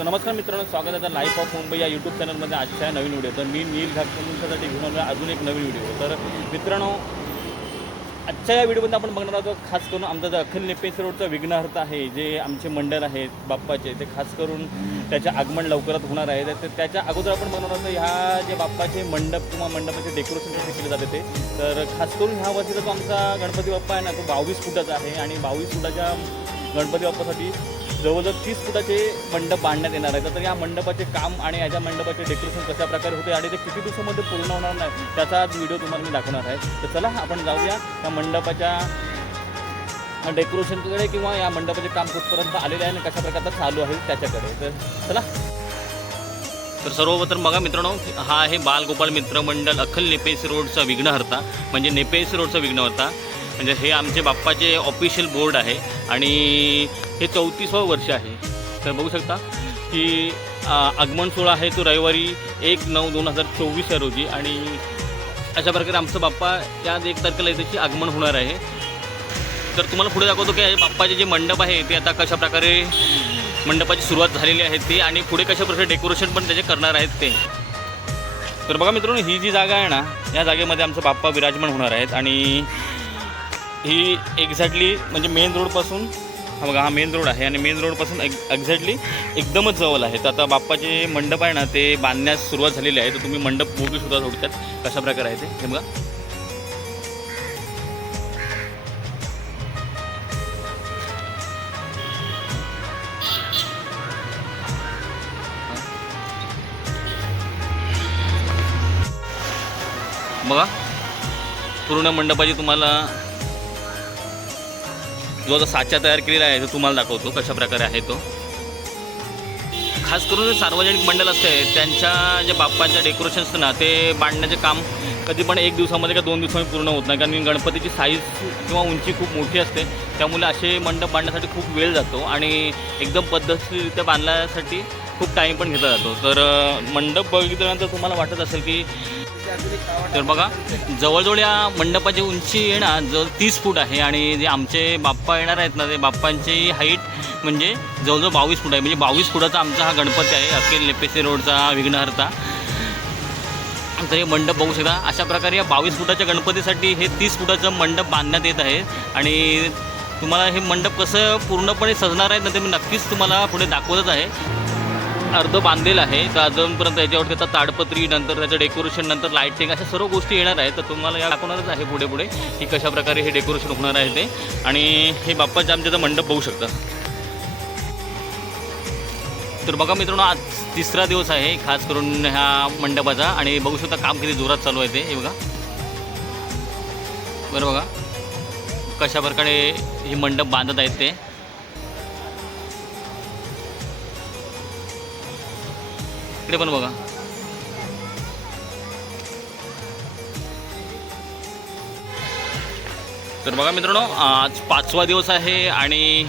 तर नमस्कार मित्रांनो स्वागत आहे लाईफ ऑफ मुंबई या यूट्यूब चॅनलमध्ये आजच्या नवीन व्हिडिओ तर मी नील घाट तुमच्यासाठी घेऊन आलो अजून एक नवीन व्हिडिओ तर मित्रांनो आजच्या या व्हिडिओमध्ये आपण बघणार आहोत खास करून आमचा जो अखिल नेपेस रोडचा विघ्नहर्थ आहे जे आमचे मंडळ आहेत बाप्पाचे ते खास करून त्याचे आगमन लवकरात होणार आहे. तर त्याच्या अगोदर आपण बघणार आहोत ह्या जे बाप्पाचे मंडप किंवा मंडपाचे डेकोरेशन कसे केले जाते ते. तर खास करून ह्या वर्षीचा जो आमचा गणपती बाप्पा आहे ना तो बावीस फुटाचा आहे आणि बावीस फुटाच्या गणपती बाप्पासाठी जवळजवळ तीस फुटाचे मंडप बांधण्यात येणार आहे. तर या मंडपाचे काम आणि याच्या मंडपाचे डेकोरेशन कशा प्रकारे होते आणि ते किती दिवसामध्ये पूर्ण होणार नाही त्याचा आज व्हिडिओ तुम्हाला मी दाखवणार आहे. तर चला आपण जाऊया. या मंडपाच्या डेकोरेशनकडे किंवा या मंडपाचे काम कुठपर्यंत आलेले आहे आणि कशा प्रकारचं चालू आहे त्याच्याकडे. तर चला. तर सर्वप्रथम बघा मित्रांनो हा आहे बालगोपाळ मित्र मंडळ अखल नेपेस रोडचा विघ्नहर्ता. म्हणजे नेपेस रोडचा विघ्नहर्ता. म्हणजे हे आमचे बाप्पाचे ऑफिशियल बोर्ड आहे आणि हे चौतीसवं वर्ष आहे. तर बघू शकता की आगमन सोहळा आहे तो रविवारी एक नऊ दोन हजार चोवीस या रोजी आणि अशा प्रकारे आमचं बाप्पा या एक तारखेला त्याची आगमन होणार आहे. तर तुम्हाला पुढे दाखवतो की बाप्पाचे जे मंडप आहे ते आता कशा प्रकारे मंडपाची सुरुवात झालेली आहे ती आणि पुढे कशा प्रकारे डेकोरेशन पण त्याचे करणार आहेत ते. तर बघा मित्रांनो ही जी जागा आहे ना या जागेमध्ये आमचं बाप्पा विराजमान होणार आहेत आणि ही एक्झॅक्टली म्हणजे मेन रोडपासून हा बघा हा मेन रोड आहे आणि मेन रोडपासून एक एक्झॅक्टली एकदमच जवळ आहे. तर आता बाप्पाचे मंडप आहे ना ते बांधण्यास सुरुवात झालेली आहे. तर तुम्ही मंडप बघू सुद्धा थोडक्यात कशा प्रकारे आहे ते. हे बघा. बघा पूर्ण मंडपाची तुम्हाला जो आता साचा तयार केलेला आहे तो तुम्हाला दाखवतो कशा प्रकारे आहे तो. खास करून जे सार्वजनिक मंडळ असते त्यांच्या जे बाप्पांच्या डेकोरेशन असतं ना ते बांधण्याचे काम कधी पण एक दिवसामध्ये का दोन दिवसामध्ये पूर्ण होत नाही. कारण गणपतीची साईज किंवा उंची खूप मोठी असते त्यामुळे असे मंडप बांधण्यासाठी खूप वेळ जातो आणि एकदम पद्धतशीररित्या बांधण्यासाठी खूप टाईम पण घेतला जातो. तर मंडप बघितल्यानंतर तुम्हाला वाटत असेल की तर बघा जवळजवळ या मंडपाची उंची आहे ना जवळ तीस फूट आहे आणि जे आमचे बाप्पा येणार आहेत ना ते बाप्पांची हाईट म्हणजे जवळजवळ बावीस फूट आहे. म्हणजे बावीस फुटाचा आमचा हा गणपती आहे अखिल नेपेसे रोडचा विघ्नहर्ता. तर हे मंडप बघू शकता. अशा प्रकारे या बावीस फुटाच्या गणपतीसाठी हे तीस फुटाचं मंडप बांधण्यात येत आहे. आणि तुम्हाला हे मंडप कसं पूर्णपणे सजणार आहे ना ते मी नक्कीच तुम्हाला पुढे दाखवतच आहे. अर्ध बांधलेलं आहे. तर अजूनपर्यंत याच्यावर त्याचा ताडपत्री नंतर त्याचं डेकोरेशन नंतर लाईटिंग अशा सर्व गोष्टी येणार आहेत. तर तुम्हाला या दाखवणारच आहे पुढे पुढे की कशा प्रकारे हे डेकोरेशन होणार आहे ते. आणि हे बाप्पाच्या आमच्या मंडप बघू शकता. तर बघा मित्रांनो आज तिसरा दिवस आहे खास करून ह्या मंडपाचा. आणि बघू शकता काम किती जोरात चालू आहे ते. हे बघा. बरं बघा. कशा प्रकारे हे मंडप बांधत आहेत ते. इकडे पण बघा. तर बघा मित्रांनो आज पाचवा दिवस आहे आणि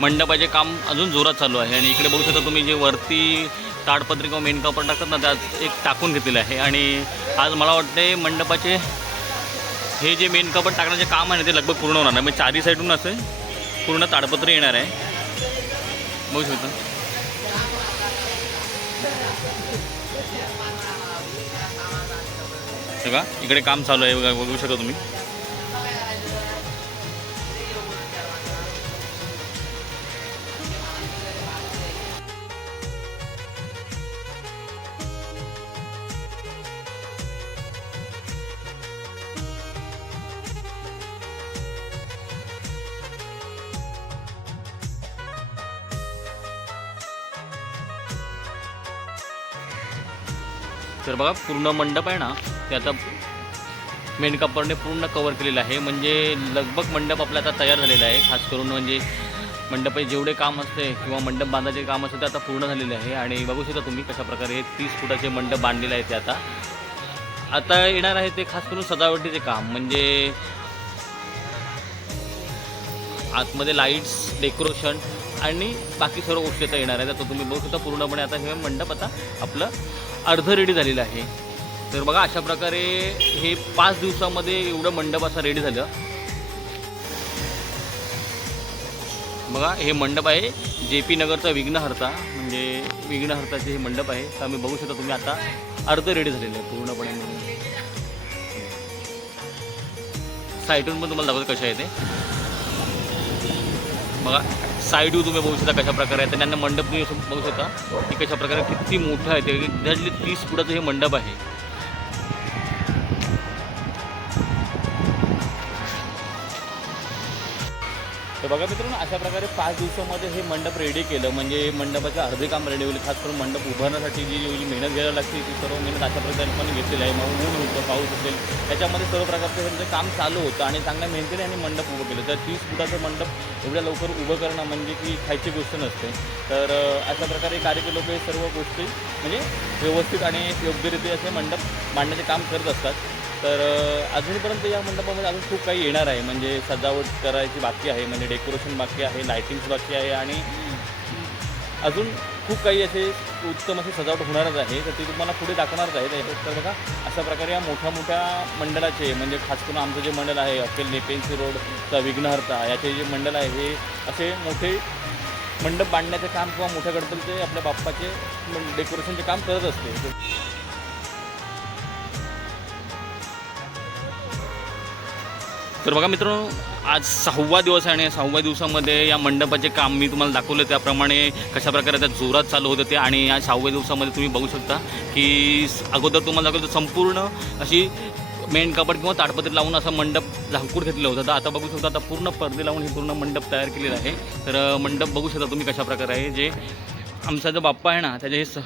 मंडपाचे काम अजून जोरात चालू आहे. आणि इकडे बघू शकता तुम्ही जे वरती ताडपत्री किंवा मेन कापड टाकतात ना त्यात एक टाकून घेतलेलं आहे. आणि आज मला वाटते मंडपाचे हे जे मेन कापड टाकण्याचे काम आहे ते लगभग पूर्ण होणार नाही. म्हणजे चारी साईडून असं पूर्ण ताडपत्री येणार आहे. बघू शकता. बघा इकडे काम चालू आहे बघा बघू शकता तुम्ही. तर बघा पूर्ण मंडप आहे ना ते आता मेनकापरने पूर्ण कवर केलेलं आहे. म्हणजे लगभग मंडप आपला आता तयार झालेला आहे. खास करून म्हणजे मंडपाचे जेवढे काम असते किंवा मंडप बांधायचे काम असते ते आता पूर्ण झालेले आहे. आणि बघू शकता तुम्ही कशा प्रकारे हे तीस फुटाचे मंडप बांधलेले आहे ते आता. आता येणार आहे ते खास करून सजावटीचे काम. म्हणजे आतमध्ये लाईट्स डेकोरेशन आणि बाकी सर्व गोष्टी आता येणार आहेत. आता तुम्ही बघू शकता पूर्णपणे आता हे मंडप आता आपलं अर्ध रेडी झालेलं आहे. तर बघा अशा प्रकारे हे पाच दिवसामध्ये एवढं मंडप असं रेडी झालं. बघा हे मंडप आहे जे पी नगरचा विघ्नहर्ता. म्हणजे विघ्नहर्ताचे हे मंडप आहे. तर आम्ही बघू शकता तुम्ही आता अर्ध रेडी झालेलं आहे पूर्णपणे. साईटहून पण तुम्हाला दाखवत कशा आहे ते. बघा साईड व्ह्यू तुम्ही बघू शकता कशा प्रकारे आहे. त्यांना मंडप तुम्ही बघू शकता की कशा प्रकारे किती मोठं आहे ते. एक्झॅक्टली तीस फुटाचं हे मंडप आहे. बघा मित्रांनो अशा प्रकारे पाच दिवसामध्ये हे मंडप रेडी केलं. म्हणजे मंडपाचं अर्धे काम रेडी होईल खास करून मंडप उभारण्यासाठी जी जी मेहनत घ्यायला लागते ती सर्व मेहनत अशा प्रकारे पण घेतलेली आहे. मग ऊन होतं पाऊस असेल त्याच्यामध्ये सर्व प्रकारचं त्यांचं काम चालू होतं आणि चांगल्या मेहनतीने आणि मंडप उभं केलं. तर तीस फुटाचं मंडप एवढ्या लवकर उभं करणं म्हणजे की खायची गोष्ट नसते. तर अशा प्रकारे कार्यकर्ते लोक हे सर्व गोष्टी म्हणजे व्यवस्थित आणि योग्यरीती असे मंडप मांडण्याचे काम करत असतात. तर अजूनपर्यंत या मंडपामध्ये अजून खूप काही येणार आहे. म्हणजे सजावट करायची बाकी आहे म्हणजे डेकोरेशन बाकी आहे लायटिंग्स बाकी आहे आणि अजून खूप काही असे उत्तम अशी सजावट होणारच आहे. तर ते तुम्हाला पुढे दाखवणारच आहे. तर बघा अशा प्रकारे या मोठ्या मोठ्या मंडळाचे म्हणजे खास करून आमचं जे मंडळ आहे अखेल नेपेन्सी रोडचा विघ्नहर्ता याचे जे मंडळ आहे हे असे मोठे मंडप बांधण्याचे काम किंवा मोठ्या गणपतीचे आपल्या बाप्पाचे म्हणजे डेकोरेशनचे काम करत असते. तर बघा मित्रांनो आज सहावा दिवस आहे आणि सहाव्या दिवसामध्ये या मंडपाचे काम मी तुम्हाला दाखवलं. त्याप्रमाणे कशाप्रकारे त्या जोरात चालू होतं ते आणि या सहाव्या दिवसामध्ये तुम्ही बघू शकता की अगोदर तुम्हाला दाखवलं संपूर्ण अशी मेन कपाट किंवा ताडपत्री लावून असा मंडप झाकूड घेतलं होतं. तर आता बघू शकता आता पूर्ण पडदे लावून हे पूर्ण मंडप तयार केलेलं आहे. तर मंडप बघू शकता तुम्ही कशा प्रकारे आहे. जे आमचा जो बाप्पा आहे ना त्याचे हे स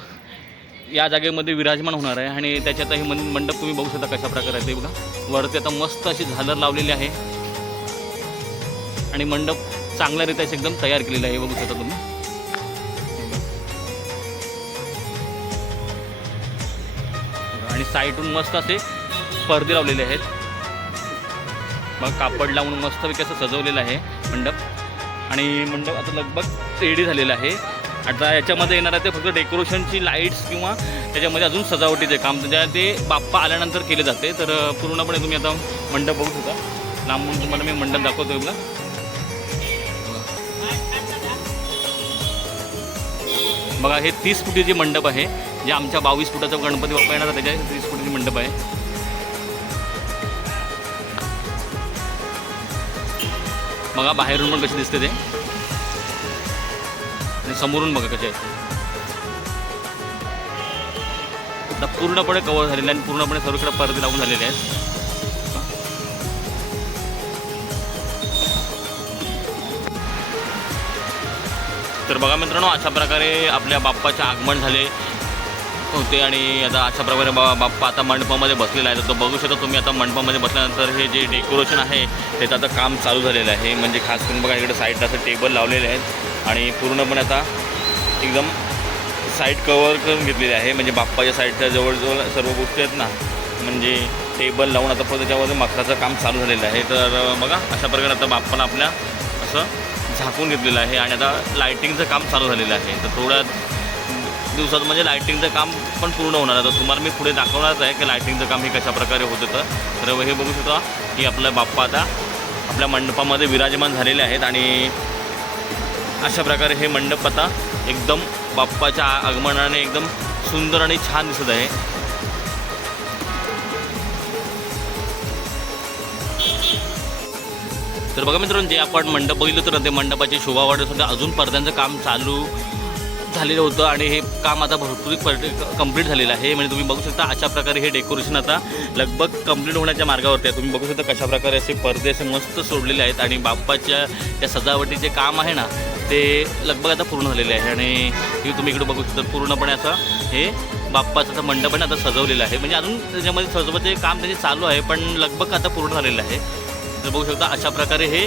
या जागेमध्ये विराजमान होणार आहे आणि त्याच्यात हे मन मंडप तुम्ही बघू शकता कशा प्रकारे ते बघा. वरती आता मस्त अशी झालर लावलेली आहे. आणि मंडप चांगल्यारीत्या अशी एकदम तयार केलेला आहे बघू शकता तुम्ही. आणि साईडून मस्त असे पडदे लावलेले आहेत. मग कापड लावून मस्तपैकी असं सजवलेलं आहे मंडप. आणि मंडप आता लगभग रेडी झालेलं आहे. आता याच्यामध्ये येणार आहे ते फक्त डेकोरेशनची लाईट्स किंवा त्याच्यामध्ये अजून सजावटीचे काम. त्याच्या ते बाप्पा आल्यानंतर केले जाते. तर पूर्णपणे तुम्ही आता मंडप बघू शकता. लांबून तुम्हाला मी मंडप दाखवतो बघा. बघा हे तीस फुटीचे मंडप आहे. जे आमच्या बावीस फुटाचा गणपती बाप्पा येणार त्याच्या तीस फुटीचे मंडप आहे. बघा बाहेरून पण कसे दिसते ते. आणि समोरून बघा कसे आहेत. आता पूर्णपणे कवर झालेले आहे आणि पूर्णपणे सर्वकडे पडदे लावून झालेले आहेत. तर बघा मित्रांनो अशा प्रकारे आपल्या बाप्पाचे आगमन झाले होते आणि आता अशा प्रकारे बा बाप्पा आता मंडपामध्ये बसलेला आहे. तर तो बघू शकता तुम्ही आता मंडपामध्ये बसल्यानंतर हे जे डेकोरेशन आहे त्याचं आता काम चालू झालेलं आहे. म्हणजे खास करून बघा इकडे साईडला असं टेबल लावलेले आहेत. आणि पूर्णपणे आता एकदम साईड कवर करून घेतलेली आहे. म्हणजे बाप्पाच्या साईडच्या जवळजवळ सर्व गोष्टी आहेत ना. म्हणजे टेबल लावून आता परत त्याच्यामध्ये मखराचं काम चालू झालेलं आहे. तर बघा अशा प्रकारे आता बाप्पाला आपल्या असं झाकून घेतलेलं आहे आणि आता लायटिंगचं काम चालू झालेलं आहे. तर थोड्या दिवसात म्हणजे लायटिंगचं काम पण पूर्ण होणार. आहे तर तुम्हाला मी पुढे दाखवणारच आहे की लायटिंगचं काम हे कशाप्रकारे होत होतं. तर हे बघू शकता की आपलं बाप्पा आता आपल्या मंडपामध्ये विराजमान झालेले आहेत आणि अशा प्रकारे हे मंडप आता एकदम बाप्पाच्या आ- आगमनाने एकदम सुंदर आणि छान दिसत आहे. तर बघा मित्रांनो जे आपण मंडप बघितलं होतं ना ते मंडपाची शोभा वाढवण्यासाठी अजून पडद्यांचं काम चालू झालेलं होतं आणि हे काम आता भरपूर कंप्लीट झालेलं आहे. म्हणजे तुम्ही बघू शकता अशा प्रकारे हे डेकोरेशन आता लगभग कंप्लीट होण्याच्या मार्गावरती आहे. तुम्ही बघू शकता कशा प्रकारे असे पडदे असे मस्त सोडलेले आहेत आणि बाप्पाच्या त्या सजावटीचे काम आहे ना ते लगभग आता पूर्ण झालेले आहे आणि हे तुम्ही इकडे बघू शकता पूर्णपणे असं हे बाप्पाचं आता मंडप आहे आता सजवलेलं आहे. म्हणजे अजून त्याच्यामध्ये सजवायचे काम त्याचे चालू आहे पण लगभग आता पूर्ण झालेलं आहे. तर बघू शकता अशा प्रकारे हे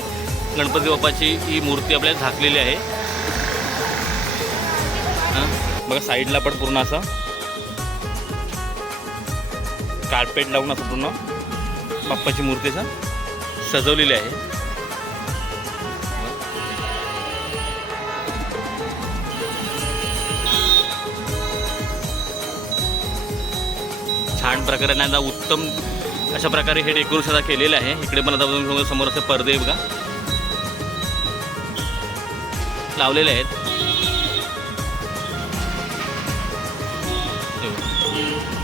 गणपती बाप्पाची ही मूर्ती आपल्याला झाकलेली आहे. हां? बघा साईडला पण पूर्ण असं. कार्पेट लावून असं पूर्ण बाप्पाची मूर्ती असं सजवलेली आहे. खाण प्रकरणांना उत्तम अशा प्रकारे हे डेकोरेशन आता केलेलं आहे. इकडे पण आता समोर असे पडदे बघा. लावलेले आहेत.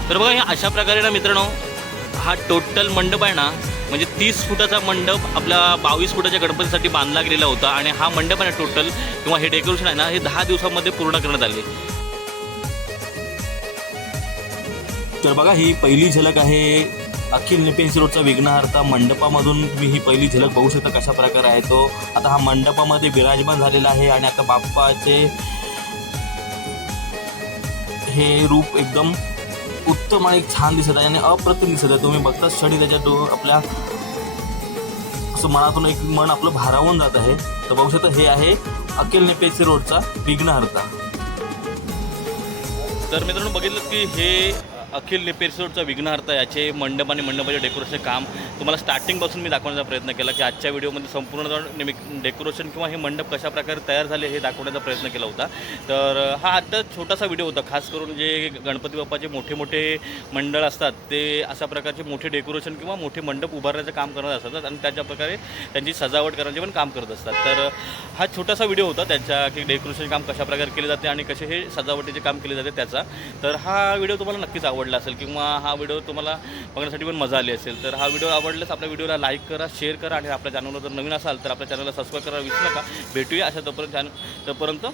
तर बघा हे अशा प्रकारे ना मित्रांनो हा टोटल मंडप आहे ना म्हणजे तीस फुटाचा मंडप आपला बावीस फुटाच्या गणपतीसाठी बांधला गेलेला होता. आणि हा मंडप आहे ना टोटल किंवा हे डेकोरेशन आहे ना हे दहा दिवसामध्ये पूर्ण करण्यात आले. तर बघा ही पहिली झलक आहे. अखिल निपेन्सी रोडचा विघ्नहार्ता मंडपामधून तुम्ही ही पहिली झलक बघू शकता कशा प्रकारे आहे तो. आता हा मंडपामध्ये विराजमान झालेला आहे आणि आता बाप्पाचे हे रूप एकदम उत्तम आणि छान दिसत आहे आणि अप्रतिम दिसत आहे. तुम्ही बघता क्षणी त्याच्या डो आपल्या असं मनातून एक मन आपलं भारावून जात आहे. तर बघू शकता हे आहे अखिल नेपेसी रोडचा विघ्नहर्ता. तर मित्रांनो बघितलं की हे अखिल नेपेरसोडचा विघ्नहर्ता याचे मंडप आणि मंडपाचे डेकोरेशन काम. तुम्हाला स्टार्टिंगपासून मी दाखवण्याचा प्रयत्न केला की आजच्या व्हिडिओमध्ये संपूर्ण निमिक डेकोरेशन किंवा हे मंडप कशाप्रकारे तयार झाले हे दाखवण्याचा प्रयत्न केला होता. तर हा आता छोटासा व्हिडिओ होता. खास करून जे गणपती बाप्पाचे मोठे मोठे मंडळ असतात ते अशा प्रकारचे मोठे डेकोरेशन किंवा मोठे मंडप उभारण्याचं काम करत असतात आणि त्याच्या प्रकारे त्यांची सजावट करण्याचे पण काम करत असतात. तर हा छोटासा व्हिडिओ होता त्यांच्या की डेकोरेशन काम कशाप्रकारे केले जाते आणि कसे हे सजावटीचे काम केले जाते त्याचा. तर हा व्हिडिओ तुम्हाला नक्कीच आवडला असेल किंवा हा व्हिडिओ तुम्हाला बघण्यासाठी पण मजा आली असेल तर हा व्हिडिओ आवडल्यास आपल्या व्हिडिओला लाईक करा शेअर करा आणि आपल्या चॅनलवर जर नवीन असाल तर आपल्या चॅनलला सबस्क्राईब करायला विसरू नका. भेटूया अशा तोपर्यंत चॅनल तोपर्यंत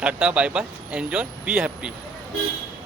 Tata bye bye enjoy be happy